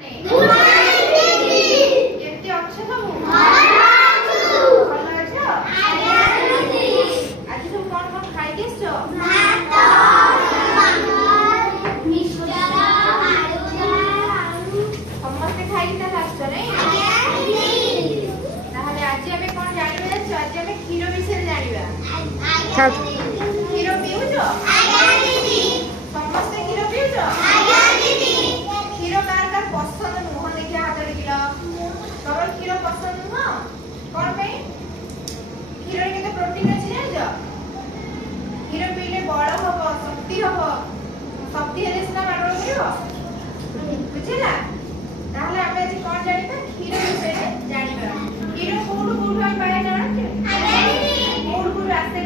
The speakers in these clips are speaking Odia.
କେମିତି ଅଛ ସବୁ? ଭଲ ଅଛ? ଆଜି ସବୁ କଣ କଣ ଖାଇକି ଆସିଛ? ସମସ୍ତେ ଖାଇକି ତାହେଲେ ଆସିଛ ନାଇଁ? ତାହେଲେ ଆଜି ଆମେ କଣ ଜାଣିବା ଜାଣିଛ? ଆଜି ଆମେ କ୍ଷୀର ବିଷୟରେ ଜାଣିବା। କ୍ଷୀର ପିଉଛ? ସମସ୍ତେ କ୍ଷୀର ପିଉଛ? କ୍ଷୀର କାହାର କାହାର ପସନ୍ଦ ନୁହଁ? ଦେଖିଆ ହାତ ଦେଖିଲ। ତମର କ୍ଷୀର ପସନ୍ଦ ନୁହଁ? କଣ ପାଇଁ? କ୍ଷୀରରେ କେତେ ପ୍ରୋଟିନ ଅଛି ଜାଣିଛ? କ୍ଷୀର ପିଇଲେ ବଳ ହବ, ଶକ୍ତି ହବ। ଶକ୍ତି ହେଲେ ସିନା ମାଡଳ କରିବ। ବୁଝିଲା? ତାହେଲେ ଆମେ ଆଜି କଣ ଜାଣିବା? କ୍ଷୀର ବିଷୟରେ ଜାଣିବା। କ୍ଷୀର କୋଉଠୁ କୋଉଠୁ ଆମେ ପାଇବା ଜାଣିଛ? କୋଉଠୁ କୋଉଠୁ ଆସେ?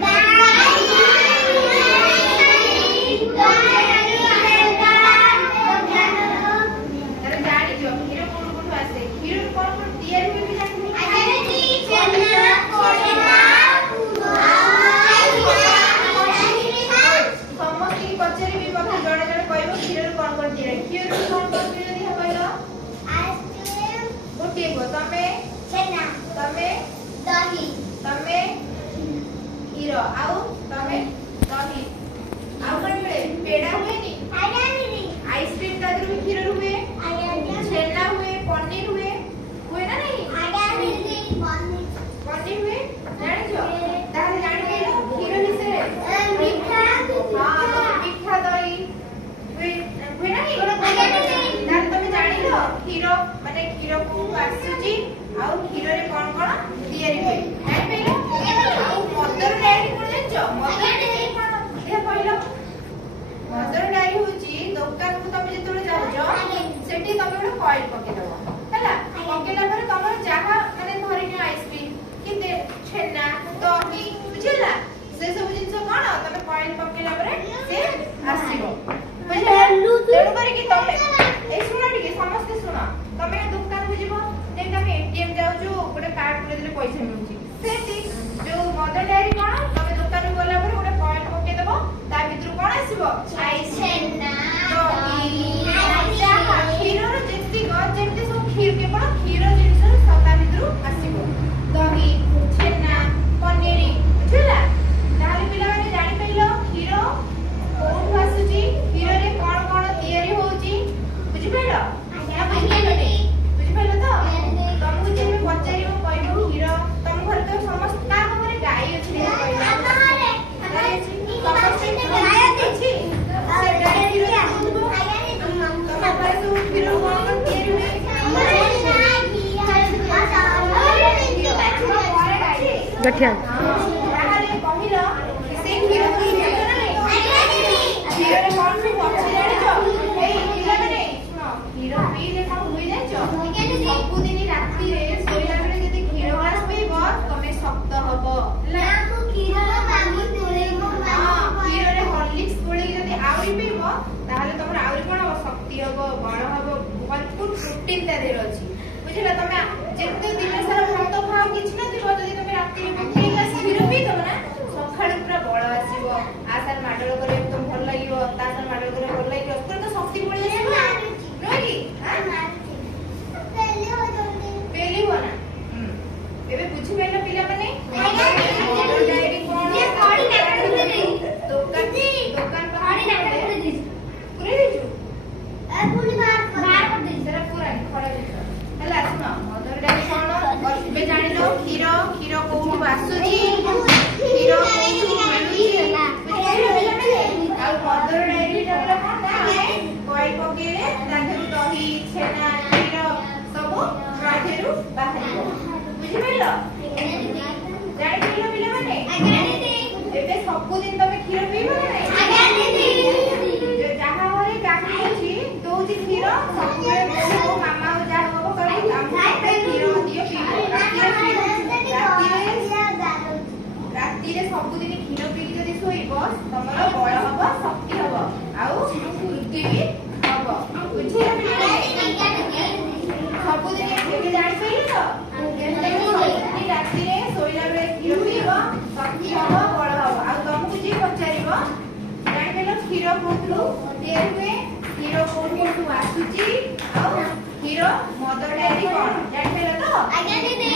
ଆଉ ତମେ ଦହି ଆଉ କଣ ମିଳେ? ପେଡା ହୁଏନି? ଆଇସ୍କ୍ରିମ ତା ଦେହରୁ ବି କ୍ଷୀରରୁ ହୁଏ। ଛେନା ହୁଏ, ପନିର ହୁଏ। ହୁଏ ନା ନାହିଁ? ପନିର ହୁଏ ଜାଣିଛ? ତାହେଲେ ଜାଣିପାରିଲ କ୍ଷୀର ବିଷୟରେ? ପିଠା ଦହି ହୁଏ ନା ନାହିଁ? ତାହେଲେ ତମେ ଜାଣିଲ କ୍ଷୀର ମାନେ କ୍ଷୀର କୋଉଠୁ ଆସୁଛି ଆଉ କ୍ଷୀରରେ କଣ କଣ ତିଆରି ହୁଏ ଜାଣିପାରିଲ? ଆଉ ମଦର ଡାଏରୀ କଣ ଜାଣିଛ? ମଦର ଡାଏରୀ କଣ ଦେଖିଆ କହିଲ? ମଦର ଡାଏରୀ ହଉଛି ଦୋକାନକୁ ତମେ ଯେତେବେଳେ ଯାଉଛ ସେଠି ତମେ ଗୋଟେ କଏନ ପକେଇଦବ ହେଲା। ପକେଇଲା ପରେ ତମର ଯାହା ମାନେ ଧରିନିଅ ଆଇସ୍କ୍ରିମ କି ଛେନା ଦହି ବୁଝିଲା ସେ ସବୁ ଜିନିଷ କଣ ତମେ କଏନ ପକେଇଲା ପରେ ସେ ଆସିବ। ତେଣୁ କରିକି ତମେ ଏଇ ଶୁଣ ଟିକେ ସମସ୍ତେ ଶୁଣ। ତମେ ଦୋକାନକୁ ଯିବ ଯେମିତି ଆମେ ଏଟିଏମ ଯାଉଛୁ ଗୋଟେ କାର୍ଡ ପୁରେଇଦେଲେ ପଇସା ମିଳୁଛି ସେମିତି ଯୋଉ ମଦର ଡାଏରୀ କଣ ତମେ ଦୋକାନକୁ ଗଲା ପରେ ଗୋଟେ କଏନ ପକେଇଦବ ତା ଭିତରୁ କଣ ଆସିବ? ଛେନା ଦହି ଯାହା କ୍ଷୀରର ଯେତିକ ଯେମିତି ସବୁ କେବଳ କ୍ଷୀର ଜିନିଷ ତା ଭିତରୁ ଆସିବ। ଦହି ଛେନା ପନିର ବୁଝିଲା? ତାହେଲେ ପିଲାମାନେ ଜାଣିପାରିଲ କ୍ଷୀର କୋଉଠୁ ଆସୁଛି? କ୍ଷୀରରେ କଣ କଣ ତିଆରି ହଉଛି? ବୁଝିପାରିଲ? ବୁଝିପାରିଲ ତ? ତମକୁ ଯେବେ ପଚାରିବ କହିବ କ୍ଷୀର ତମ ଘରେ ତ ସମସ୍ତେ କାହା ଘରେ ଗାଈ ଅଛି? गठिया ତାହେଲେ କହିଲ ସେ କ୍ଷୀର ପିଇଲେ କ୍ଷୀରରେ କଣ ସବୁ ଅଛି ଜାଣିଛ? ଏଇ ପିଲାମାନେ ଶୁଣ କ୍ଷୀର ପିଇଲେ କଣ ହୁଏ ଜାଣିଛ? ସବୁଦିନ ରାତିରେ ଶୋଇଲା ବେଳେ ଯଦି କ୍ଷୀର ଗ୍ଲାସ ପିଇବ ତମେ ଶକ୍ତ ହବ ହେଲା। କ୍ଷୀରରେ ହରଲିକ୍ସ ଗୋଳେଇକି ଯଦି ଆହୁରି ପିଇବ ତାହେଲେ ତମର ଆହୁରି କଣ ହବ? ଶକ୍ତି ହବ, ବଳ ହବ। ଭରପୁର ପ୍ରୋଟିନ ତା ଦେହରେ ଅଛି ବୁଝିଲା? ତମେ ଯେତେ ଦିନ ସାରା ଭାତ ଖାଅ କିଛି ନଥିବ ଯଦି ତମେ ରାତିରେ ଗୋଟିଏ ଗ୍ଲାସ କ୍ଷୀର ପିଇଦବ ନା ସକାଳୁ ପୁରା ବଳ ଆସିବ। ଆ ସାର ମାଡଳ କରିବାକୁ ତମକୁ ଭଲ ଲାଗିବ, ତା ସାର ମାଡଳ କରିବାକୁ ଭଲ ଲାଗିବ। ପୁରା ତ ଶକ୍ତି ପଳେଇ ଆସିବ ନୁହେଁ କି? ପେଲିବ ନା? ଏବେ ବୁଝିପାରିଲ ପିଲାମାନେ? ମଦର ଡାଏରୀ କଣ? ଦୋକାନ ପୁରେଇ ଦେଇଛୁ? ସେଟା ପୁରା ଖରା ଜିନିଷ ହେଲା। ଶୁଣ ମଦର ଡାଏରୀ କଣ ଏବେ ଜାଣିଲ? କ୍ଷୀର କୋଉଠୁ ଆସୁଛି? କ୍ଷୀର କୋଉଠୁ ମିଳୁଛି? ଆଉ ମଦର ଡାଏରୀ ଜାଣିଲ କଣ? ଆମେ କଏନ ପକେଇଲେ ତା ଦେହରୁ ଦହି ଛେନା କ୍ଷୀର ସବୁ ତା ଦେହରୁ ବାହାରିବ। ବୁଝିପାରିଲ? ଜାଣିପାରିଲ ପିଲାମାନେ? ଏବେ ସବୁଦିନ ତମେ କ୍ଷୀର ପିଇବ ନା ନାହିଁ? ଯାହା ଘରେ ଗାଈ ଅଛି ଦଉଛି କ୍ଷୀର ସବୁବେଳେ ମୋ ମାମା ଯାହା ହବ କହିବ ଆମକୁ କ୍ଷୀର ଦିଅ ପିଇବ। ରାତିରେ ସବୁଦିନ କ୍ଷୀର ପିଇକି ଯଦି ଶୋଇବ ତମର ବଳ ହବ, ଶକ୍ତି ହବ ଆଉ ବୃଦ୍ଧି ବି ହବ। ବୁଝିଲ ପିଲାମାନେ? ସବୁଦିନ ଏବେ ଜାଣିପାରିଲ ତ? ରାତିରେ ଶୋଇଲା ବେଳେ କ୍ଷୀର ପିଇବ ଶକ୍ତି ହବ, ବଳ ହବ। ଆଉ ତମକୁ ଯିଏ ପଚାରିବ ଜାଣିପାରିଲ କ୍ଷୀର କୋଉଠୁ ତିଆରି ହୁଏ, କ୍ଷୀର କୋଉଠୁ ଆସୁଛି ର ମଦର ଡେରି କଣ ଜାଣିପାରିଲ ତ? ଆଜ୍ଞା ଦିଦି